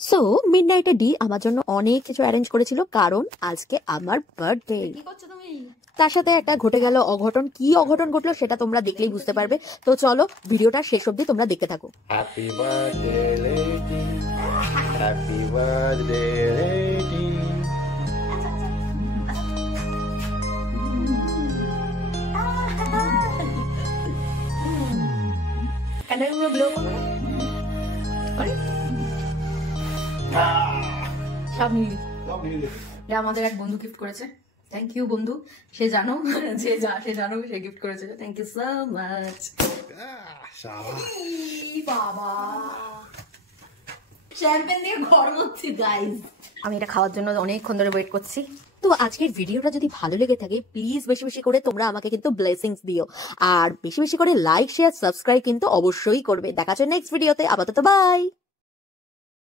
So মিডনাইটে D আমার জন্য অনেক কিছু অ্যারেঞ্জ করেছিল, কারণ আজকে আমার বার্থডে। কি করছো তুমি? তার সাথে একটা ঘটে গেল অঘটন। কি অঘটন ঘটলো সেটা তোমরা দেখলেই বুঝতে পারবে। তো চলো ভিডিওটা শেষ অবধি তোমরা দেখতে থাকো। Happy birthday lady, happy birthday lady. ক্যান্ডেলগুলো ব্লো করো। সব নিয়ে এটা আমাদের এক বন্ধু গিফট করেছে। থ্যাংক ইউ বন্ধু, সে জানো সে জানো সে গিফট করেছে। Thank you so much. বাবা শ্যাম্পেন দিয়ে ঘর মুছছি গাইস। আমি এটা খাওয়ার জন্য অনেকক্ষণ ধরে ওয়েট করছি। তো আজকের ভিডিওটা যদি ভালো লেগে থাকে প্লিজ বেশি বেশি করে তোমরা আমাকে কিন্তু ব্লেসিংস দিও, আর বেশি বেশি করে লাইক শেয়ার সাবস্ক্রাইব কিন্তু অবশ্যই করবে। দেখা হচ্ছে নেক্সট ভিডিওতে। আপাতত বাই।